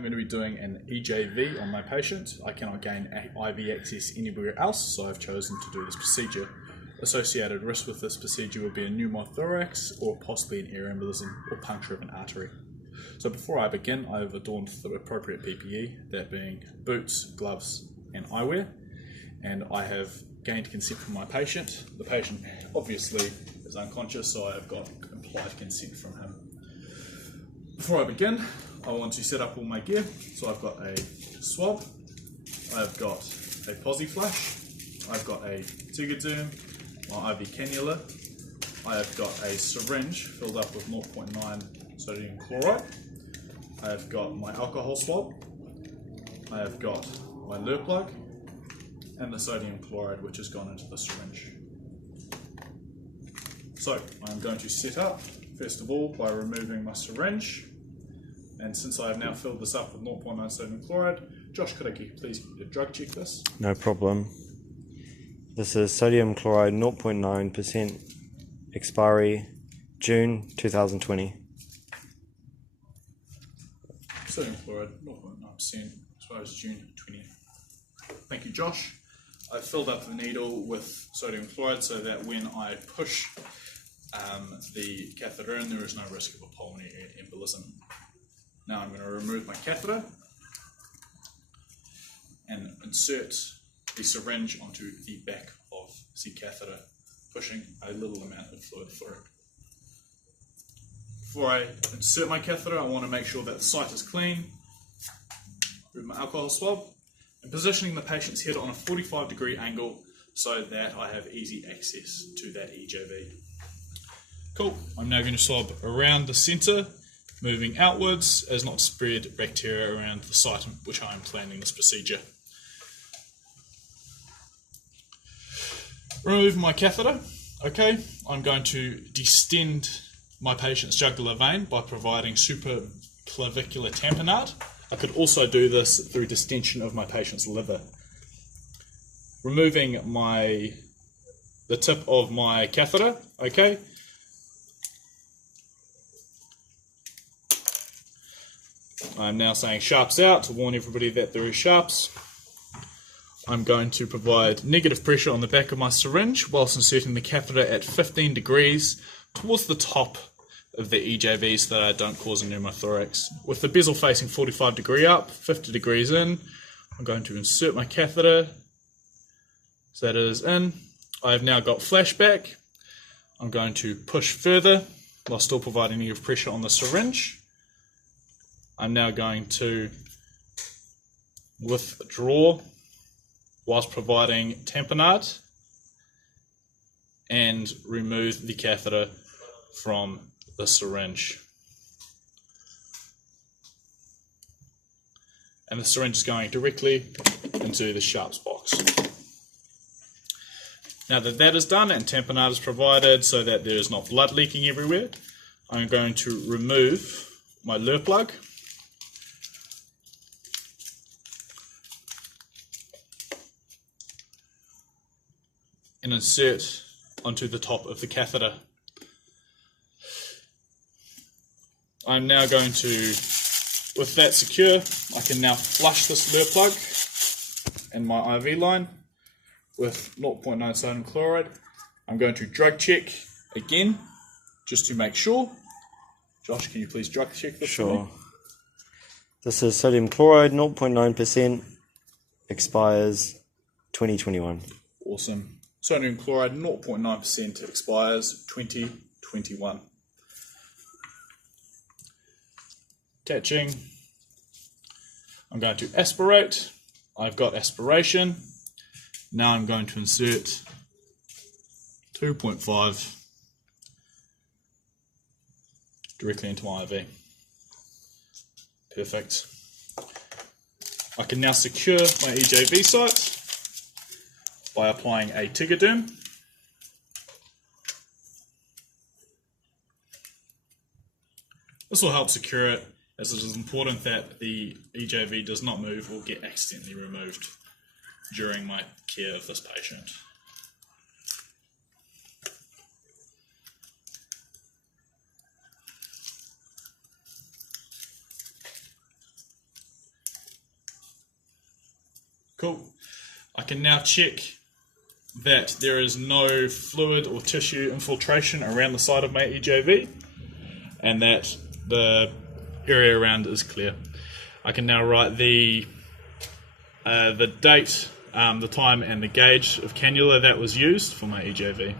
I'm going to be doing an EJV on my patient. I cannot gain IV access anywhere else, so I've chosen to do this procedure. Associated risk with this procedure would be a pneumothorax or possibly an air embolism or puncture of an artery. So before I begin, I have adorned the appropriate PPE, that being boots, gloves and eyewear, and I have gained consent from my patient. The patient obviously is unconscious, so I have got implied consent from him. Before I begin, I want to set up all my gear. So I've got a swab, I've got a posi flash, I've got a Tigaderm, my IV cannula, I have got a syringe filled up with 0.9 sodium chloride, I have got my alcohol swab, I have got my lure plug, and the sodium chloride which has gone into the syringe. So I'm going to set up, first of all, by removing my syringe. And since I have now filled this up with 0.9 sodium chloride, Josh, could I get you please drug check this? No problem. This is sodium chloride 0.9%, expiry June 2020. Sodium chloride 0.9%, expires June 20. Thank you, Josh. I've filled up the needle with sodium chloride so that when I push the catheter in, there is no risk of a pulmonary embolism. Now I'm going to remove my catheter and insert the syringe onto the back of the catheter, pushing a little amount of fluid through. Before I insert my catheter, I want to make sure that the site is clean. Remove my alcohol swab and positioning the patient's head on a 45-degree angle so that I have easy access to that EJV. Cool. I'm now going to swab around the centre, moving outwards as not to spread bacteria around the site in which I am planning this procedure. Remove my catheter. Okay, I'm going to distend my patient's jugular vein by providing supraclavicular tamponade. I could also do this through distension of my patient's liver. Removing the tip of my catheter. Okay. I'm now saying sharps out to warn everybody that there is sharps. I'm going to provide negative pressure on the back of my syringe whilst inserting the catheter at 15 degrees towards the top of the EJV so that I don't cause a pneumothorax. With the bezel facing 45 degree up, 50 degrees in, I'm going to insert my catheter so that it is in. I have now got flashback. I'm going to push further while still providing negative pressure on the syringe. I'm now going to withdraw whilst providing tamponade and remove the catheter from the syringe. And the syringe is going directly into the sharps box. Now that that is done and tamponade is provided so that there is not blood leaking everywhere, I'm going to remove my lure plug. And insert onto the top of the catheter. I'm now going to, with that secure, I can now flush this lure plug and my IV line with 0.9 sodium chloride. I'm going to drug check again, just to make sure. Josh, can you please drug check this for me? Sure. This is sodium chloride 0.9%, expires 2021. Awesome. Sodium chloride 0.9% expires 2021. Attaching. I'm going to aspirate. I've got aspiration. Now I'm going to insert 2.5 directly into my IV. Perfect. I can now secure my EJV site by applying a Tigaderm. This will help secure it, as it is important that the EJV does not move or get accidentally removed during my care of this patient. Cool. I can now check that there is no fluid or tissue infiltration around the side of my EJV and that the area around is clear. I can now write the date, the time and the gauge of cannula that was used for my EJV.